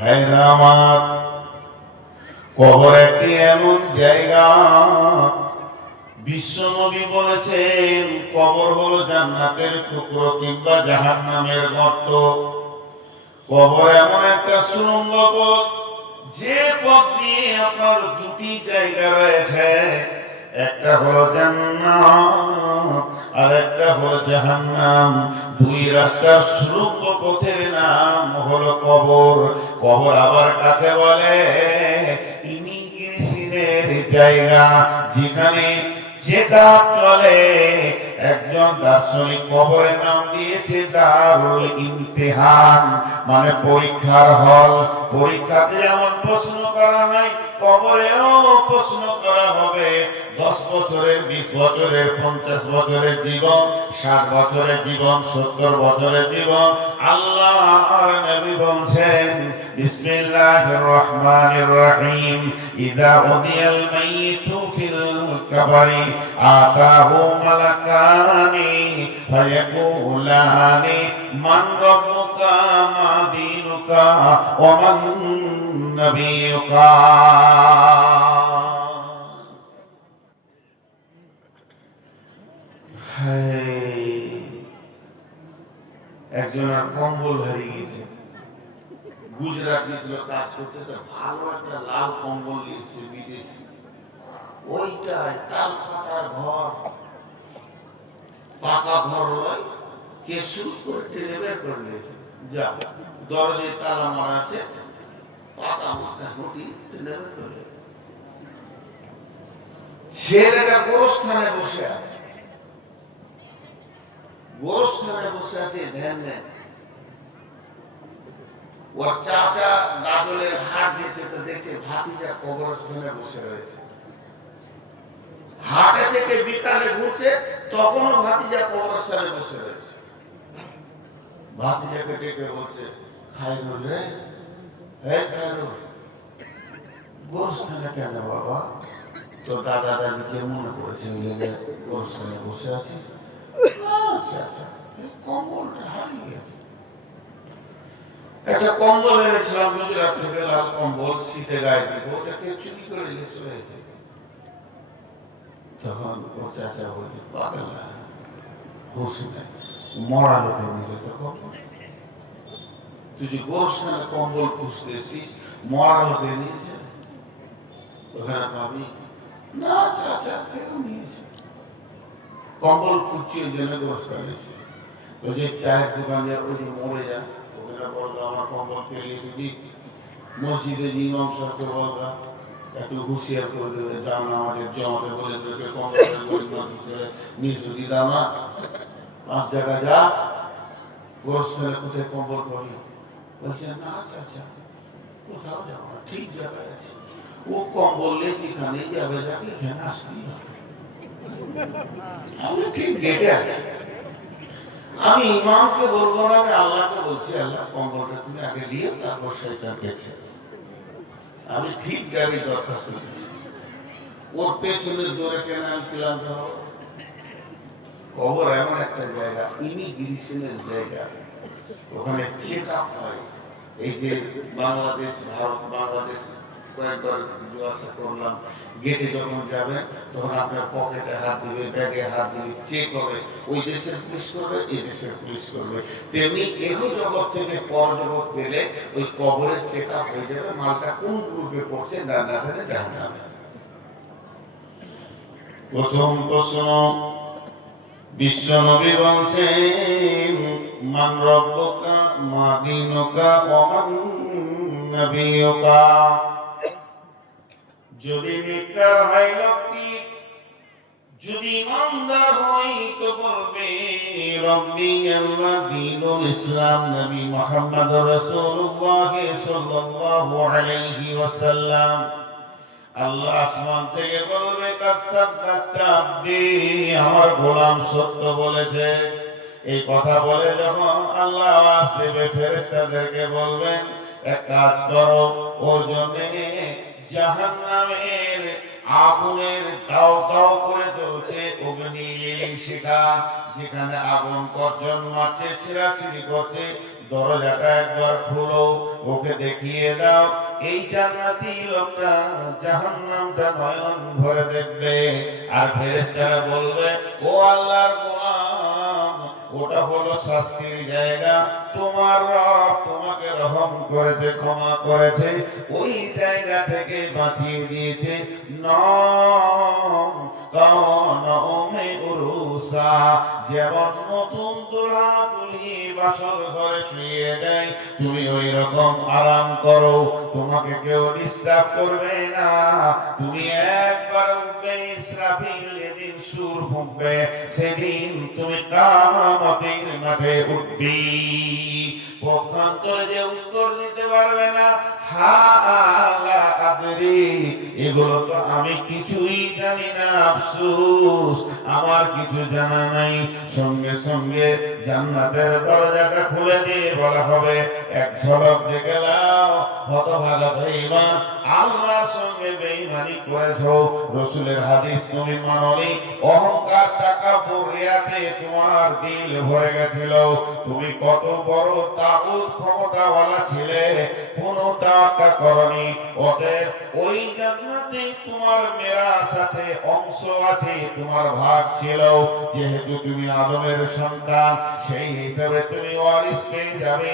ভাইরা আমার, কবর একটি এমন জায়গা, বিশ্বনবী বলেছেন কবর হলো জান্নাতের টুকরো কিংবা জাহান্নামের গর্ত। কবর এমন একটা সুড়ঙ্গ পথ, যে পথ দিয়ে আপনার দুটি জায়গা রয়েছে, একটা হলো জান্নাত আর একটা হলো জাহান্নাম। দুই রাস্তার সুড়ঙ্গ পথের নাম হলো কবর। কবর আবার কাকে বলে? ইমিগ্রেশনের জায়গা, যেখানে চেকআপ চলে। একজন দার্শনিক কবরের নাম দিয়েছে দারুল ইমতিহান, মানে পরীক্ষার হল। পরীক্ষাতে যেমন প্রশ্ন করা হয়, কবরেও প্রশ্ন করা হবে। 10 বছরের, 20 বছরের, 50 বছরের জীবন, 60 বছরের জীবন, 70 বছরের জীবন। আল্লাহর নবী বলেন, বিসমিল্লাহির রহমানির রহিম, ইদা উদিয়াল মাইয়িতু ফিল কবরি আতাহু মালাকানি ফায়াকুলানি মান রাব্বুকা মা দীনুকা ওয়া মান নাবিয়ুকা। একজনের কম্বল হারিয়ে গেছে, গুজরাট গেছিল কাজ করতে, তো ভালো একটা লাল কম্বল নিয়েছে বিদেশি। ওইটাই তাল পাতার ঘর, পাকা ঘর নয়, কে শুরু করে টেনে বের করে নিয়েছে। যা দরজায় তালা মারা আছে, পাতা মাথা হুটি টেনে বের করে। ছেলেটা গোরস্থানে বসে আছে, গোরস্থানে বসে আছে, ধ্যান নেন। ওর চাচা গাজলের হাট দিয়েছে, তো দেখছে ভাতিজা কবরস্থানে বসে রয়েছে। হাটে থেকে বিকালে ঘুরছে, তখনও ভাতিজা কবরস্থানে বসে রয়েছে। ভাতিজাকে ডেকে বলছে, খায়রুল রে, এই খায়রুল, গোরস্থানে কেন বাবা? তো দাদা দাদিকে মনে করেছে, গোরস্থানে বসে আছিস? আচ্ছা আচ্ছা, কম্বলটা হারিয়ে গেছে। একটা কম্বল এনেছিলাম গুজরাট থেকে, লাল কম্বল, শীতে গায়ে দিব, ওটাকে চুরি করে নিয়ে চলে গেছে। তখন ও চাচা বলছে, পাগলা হুঁশি নাই, মরা লোকে নিয়ে যেত কম্বল। তুই যে গোরস্থানে কম্বল খুঁজতে এসিস, মরা লোকে নিয়েছে। ওখানে ভাবি না, চাচা কেউ নিয়েছে। কম্বল খুঁজছি, ওই জন্য গোরস্থানে এসেছে। ওই যে চায়ের দোকানে ওই যে মরে যা, ওখানে বললো আমার কম্বল ফেলিয়ে দিবি। মসজিদে ইমাম সাহেবকে বলবা একটু হুঁশিয়ার করে দেবে, যান আমাদের জমাতে বলে দেবে কম্বল নিজ দামা 5 জায়গায় যা, গোরস্থানে কোথায় কম্বল পড়ি? বলছে না চাচা, কোথাও যাবো না, ঠিক জায়গায় আছে। ও কম্বল নিয়ে যেখানে যাবে, যাকে এখানে আসতেই হবে। আমি ঠিক গেটে আছি। আমি ইমামকে বলবো না, আমি আল্লাহকে বলছি, আল্লাহ কম্বলটা তুমি আগে দিয়ে তারপর শয়তান গেছে। আমি ঠিক গাড়ি দরখাস্ত দিচ্ছি, ওর পেছনে দৌড়ে কেন আমি ক্লান্ত হব? কবর এমন একটা জায়গা, ইমিগ্রেশনের জায়গা, ওখানে চেক আপ হয়। এই যে বাংলাদেশ, ভারত বাংলাদেশ কয়েকবার আসা করলাম, গেটে যখন যাবেন তখন আপনার পকেটে হাত দিবে, ব্যাগে হাত দিবে, চেক হবে। ওই দেশের পুলিশ করবে, এই দেশের পুলিশ করবে। তেমনি এগো জগৎ থেকে পর জগৎ পেলে ওই কবরের চেক আপ হয়ে যাবে, মালটা কোন গ্রুপে পড়ছে, জান্নাতে জাহান্নামে। প্রথম প্রশ্ন, বিশ্বনবী বলছেন, মান রব্বুকা মা দীনুকা ওয়া মান নাবিয়ুকা। যদি নেককার হয় লোকটি, যদি ইমানদার হয়, তো বলবে রব্বি আল্লাহ দীনুল ইসলাম, নবী মুহাম্মদুর রাসূলুল্লাহ সাল্লাল্লাহু আলাইহি ওয়াসাল্লাম। আল্লাহ আসমান থেকে বলবে, কাসাদাক্তা আব্দি, আমার গোলাম সত্য বলেছে। এই কথা বলে যখন আল্লাহ আওয়াজ দেবে, ফেরেশতাদেরকে বলবেন, এক কাজ করো, ওর জন্য জাহান্নামের আগুনের দাও দাও করে জ্বলছে অগ্নি শিখা, যেখানে আগুন গর্জন মারছে, ছেঁড়াছিড়ি করছে, দরজাটা একবার খোলো, ওকে দেখিয়ে দাও। এই জান্নাতি লোকটা জাহান্নামটা নয়ন ভরে দেখবে, আর ফেরেশতারা বলবে, ও আল্লাহর গোলাম, ওটা হলো শাস্তির জায়গা, তোমার রব তোমাকে রহম করেছে, ক্ষমা করেছে, ওই জায়গা থেকে বাঁচিয়ে দিয়েছে। নম কানমে উরুসা, যেমন নতুন দুলহা দুলহি বাসর ঘরে শুয়ে দেয়, তুমি ওই রকম আরাম করো, তোমাকে কেউ ডিস্টার্ব করবে না। তুমি একবার উঠবে, ইসরাফিল যেদিন সুর ফুঁকবে, সেদিন তুমি কিয়ামতের মাঠে উঠবি। পক্ষান্তরে যে উত্তর দিতে পারবে না, হা লা আদরি, এগুলো তো আমি কিছুই জানি না, আফসোস আমার কিছু জানা নাই, সঙ্গে সঙ্গে জান্নাতের দরজাটা খুলে দিয়ে বলা হবে, এক ঝলক দেখে নাও, হতভাগা বেঈমান, আল্লাহর সঙ্গে বেঈমানি করেছো, রাসূলের হাদিস তুমি মাননি, অহংকার তাকাব্বুর রিয়াতে তোমার দিল ভরে গেছিল, তুমি কত বড় তাগুত ক্ষমতাওয়ালা ছিলে, কোনো তাওয়াক্কা করনি, অতএব ওই জান্নাতে তোমার মিরাস আছে, অংশ আছে, তোমার ভাগ ছিল, যেহেতু তুমি আদমের সন্তান, সেই হিসাবে তুমি ওয়ারিস পেয়ে যাবে।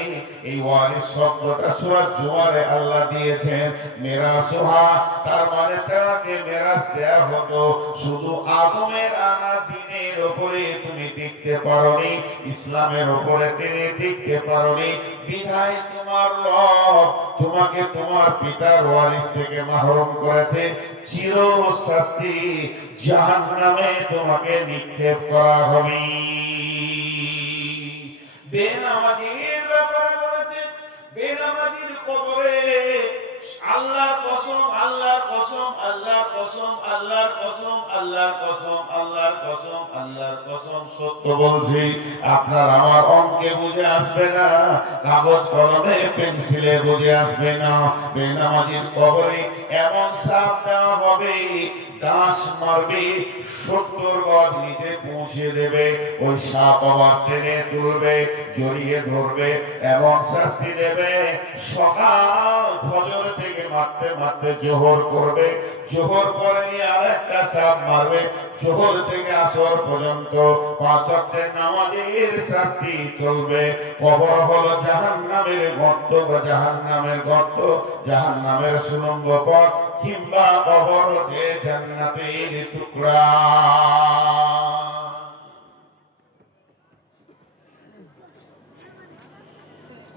এই ওয়ারিস শব্দটা সূরা জুমারে আল্লাহ দিয়েছেন মিরাসুহা, তার মানে তোমাকে মিরাস দেয়া হতো, শুধু আদমের আনা দ্বীনের উপরে তুমি টিকতে পারোনি, ইসলামের উপরে টেনে টিকতে পারোনি, বিধায় তোমার রব তোমাকে তোমার পিতার ওয়ারিস থেকে মাহরুম করেছে, চির শাস্তি জাহান্নামে তোমাকে নিক্ষেপ করা হবে। বেনামাজির ব্যাপারে বলেছে, বেনামাজির কবরে আল্লাহর কসম, আল্লাহর কসম, আল্লাহর কসম, আল্লাহর কসম, আল্লাহর কসম, আল্লাহর কসম, আল্লাহর কসম, সত্য বলছি, আপনার আমার অঙ্কে বুঝে আসবে না, কাগজ কলমে পেন্সিলে বুঝে আসবে না। বেনামাজির কবরে এমন সাপ দেওয়া হবে, ডাঁশ মারবে, 70 গজ নিচে পৌঁছে দেবে, ওই সাপ আবার টেনে তুলবে, জড়িয়ে ধরবে, এমন শাস্তি দেবে, সকাল ফজর থেকে মারতে মারতে জোহর করবে, জোহর পরে নিয়ে আরেকটা সাপ মারবে, জোহর থেকে আসর পর্যন্ত 5 ওয়াক্তের নামাজের শাস্তি চলবে। কবর হলো জাহান্নামের গর্ত, বা জাহান্নামের গর্ত, জাহান্নামের সুড়ঙ্গ পথ, কিংবা কবর হচ্ছে জান্নাতের টুকরা।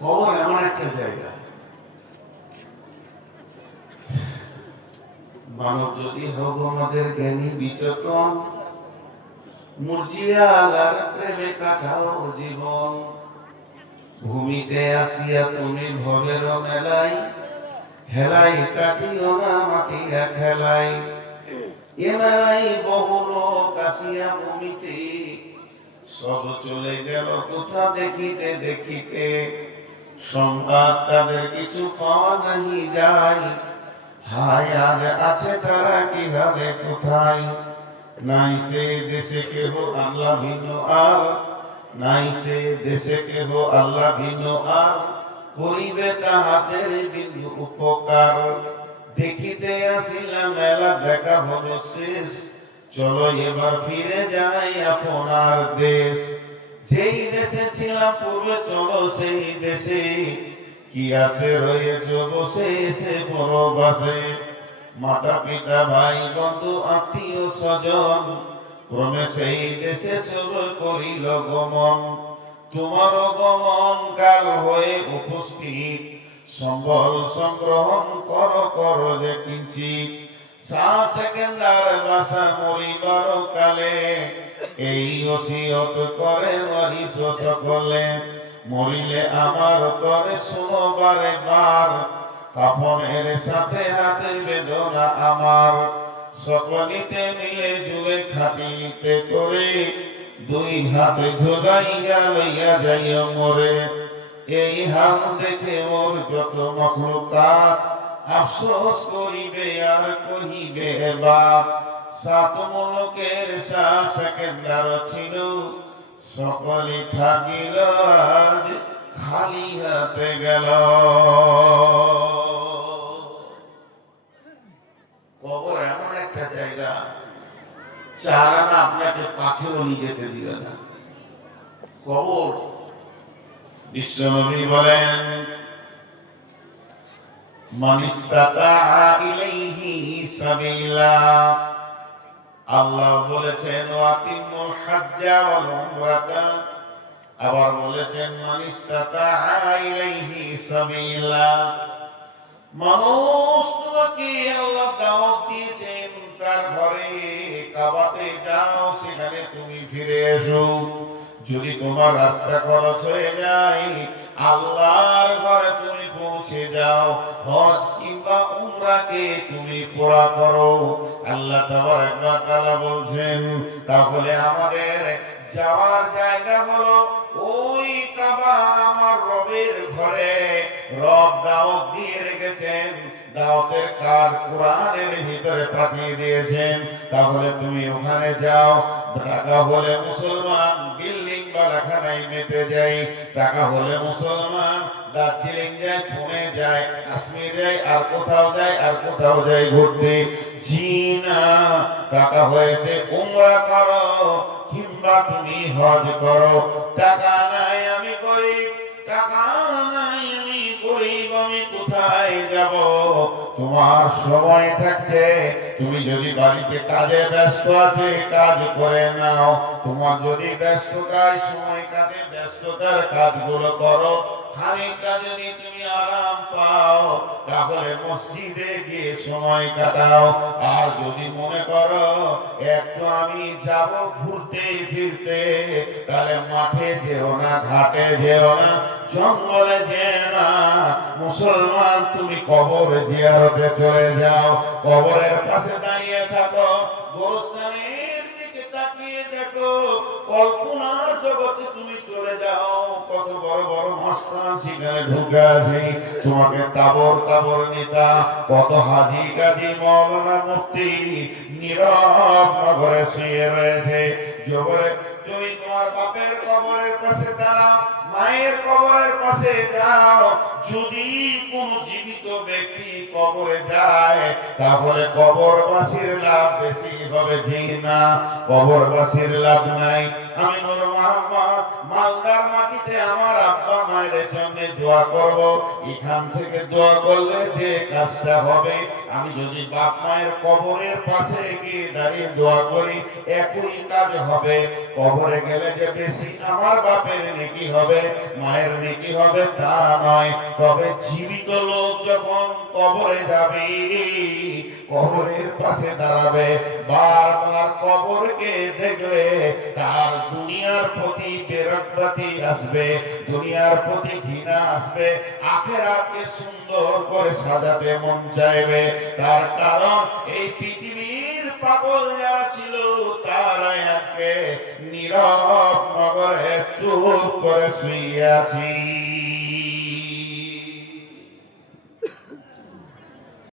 কবর এমন একটা জায়গা, মানব যদি হোক আমাদের জ্ঞানী বিচক্ষণ, মুরজিয়া আলার প্রেমে কাটাও জীবন, ভূমিতে আসিয়া তুমি ভবের মেলাই, হেলাই কাটিও না মাটিয়া খেলাই, এ মেলাই বহু লোক আসিয়া ভূমিতে, সব চলে গেল কোথা দেখিতে দেখিতে, সংবাদ তাদের কিছু পাওয়া নাহি যায়, হায় আজ আছে তারা কি হালে কোথায়, নাই সে দেশে কেহ আল্লাহ ভিন্ন আর, নাই সে দেশে কেহ আল্লাহ ভিন্ন আর, করিবে তাহাদের বিন্দু উপকার, দেখিতে আসিলাম মেলা দেখা হলো শেষ, চলো এবার ফিরে যাই আপনার দেশ, যেই দেশে ছিলাম পূর্বে চলো সেই দেশে, কি আছে রয়েছ বসে এসে পরবাসে, মাতা পিতা ভাই বন্ধু আত্মীয় স্বজন, ক্রমে সেই দেশে সব করিল গমন, তোমার গমন কাল হয়ে উপস্থিত, সম্বল সংগ্রহণ কর যে কিঞ্চিত, সেকেন্ডার বাসা মরিবার কালে, এই ওসিয়ত করে ওয়ারিস সকলে, মরিলে আমার তরে শুনবারে বার, কাফনের সাথে হাতে বেদনা আমার, সকলিতে মিলে জুড়ে খাটিতে করে, 2 হাতে ঝোলাইয়া লইয়া যাইয়া মরে, এই হাল দেখে ওর যত মখলুকাত, আফসোস করিবে আর কহিবে বাপ, 7 মুলুকের সেকেন্ডার ছিল, সকলে থাকিল আজ খালি হাতে গেল। কবর এমন একটা জায়গা, চার আনা আপনাকে পাথেও নিয়ে যেতে দিবে না। কবর, বিশ্বনবী বলেন মান ইসতাতা ইলাইহি সাবিলা, আল্লাহ বলেছেন ওয়াতিমুল হাজ্জা ওয়াল উমরাতা, আবার বলেছেন মান ইসতাতা ইলাইহি সাবিলা। মানুষ তোমাকে আল্লাহ দাওয়াত দিয়েছেন তার ঘরে কাবাতে যাও, সেখানে তুমি ফিরে এসো। যদি তোমার রাস্তা খরচ হয়ে যায় আল্লাহর ঘরে তুমি পৌঁছে যাও, হজ কিংবা উমরাকে তুমি পুরা করো। আল্লাহ তাবারক ওয়া তাআলা বলছেন তাহলে আমাদের যাওয়ার জায়গা হলো ওই কাবা, আমার রবের ঘরে। রব দাওয়াত দিয়ে রেখেছেন, দাওয়াতের কার্ড কোরআনের ভিতরে পাঠিয়ে দিয়েছেন। তাহলে তুমি ওখানে যাও। টাকা হলে মুসলমান বিল্ডিং বালাখানায় মেতে যাই, টাকা হলে মুসলমান দার্জিলিং যায়, পুনে যায়, কাশ্মীর যায়, আর কোথাও যায়, আর কোথাও যায় ঘুরতে। জি না, টাকা হয়েছে উমরা করো কিংবা তুমি হজ করো। টাকা নাই আমি গরিব, টাকা নাই আমি গরিব, আমি কোথায় যাব? তোমার সময় থাকছে, তুমি যদি বাড়িতে কাজে ব্যস্ত আছে কাজ করে নাও। তোমার যদি ব্যস্ততায় সময় কাটে ব্যস্ততার কাজগুলো করো। খানিকটা যদি তুমি আরাম পাও তাহলে মসজিদে গিয়ে সময় কাটাও। আর যদি মনে করো একটু আমি যাব ঘুরতে ফিরতে, তাহলে মাঠে যেও না, ঘাটে যেও না, জঙ্গলে যেও না। মুসলমান তুমি কবর জিয়ারতে চলে যাও, কবরের পাশে দাঁড়িয়ে থাকো, গোরস্থানের দিকে তাকিয়ে দেখো, কল্পনার জগতে তুমি চলে যাও। কত বড় বড় মস্তান সেখানে ঢুকে আছে, তোমাকে তাবর তাবর নেতা, কত হাজি গাজী মাওলানা মুফতি নীরব নগরে শুয়ে রয়েছে। জবরে তুমি তোমার বাপের কবরের পাশে দাঁড়াও, মায়ের কবরের পাশে যাও। যদি কোন জীবিত ব্যক্তি কবরে যায় তাহলে কবরবাসীর লাভ বেশি হবে, জি না, কবরবাসীর লাভ নাই। আমি নূর মোহাম্মদ মালদার মাটিতে আমার আব্বা মায়ের জন্য দোয়া করব। এখান থেকে দোয়া করলে যে কাজটা হবে, আমি যদি বাপ মায়ের কবরের পাশে গিয়ে দাঁড়িয়ে দোয়া করি একই কাজ হবে। কবরে গেলে যে বেশি আমার বাপের নেকি হবে, মায়ের নেকি হবে তা নয়। তবে জীবিত লোক যখন কবরে যাবে, কবরের পাশে দাঁড়াবে, বারবার কবরকে দেখলে তার দুনিয়ার প্রতি বিরক্তি আসবে, দুনিয়ার প্রতি ঘৃণা আসবে, আখিরাতকে সুন্দর করে সাজাতে মন চাইবে। তার কারণ এই পৃথিবীর পাগল যারা ছিল তারাই আজকে নীরব নগরে চুপ করে শুয়ে আছে।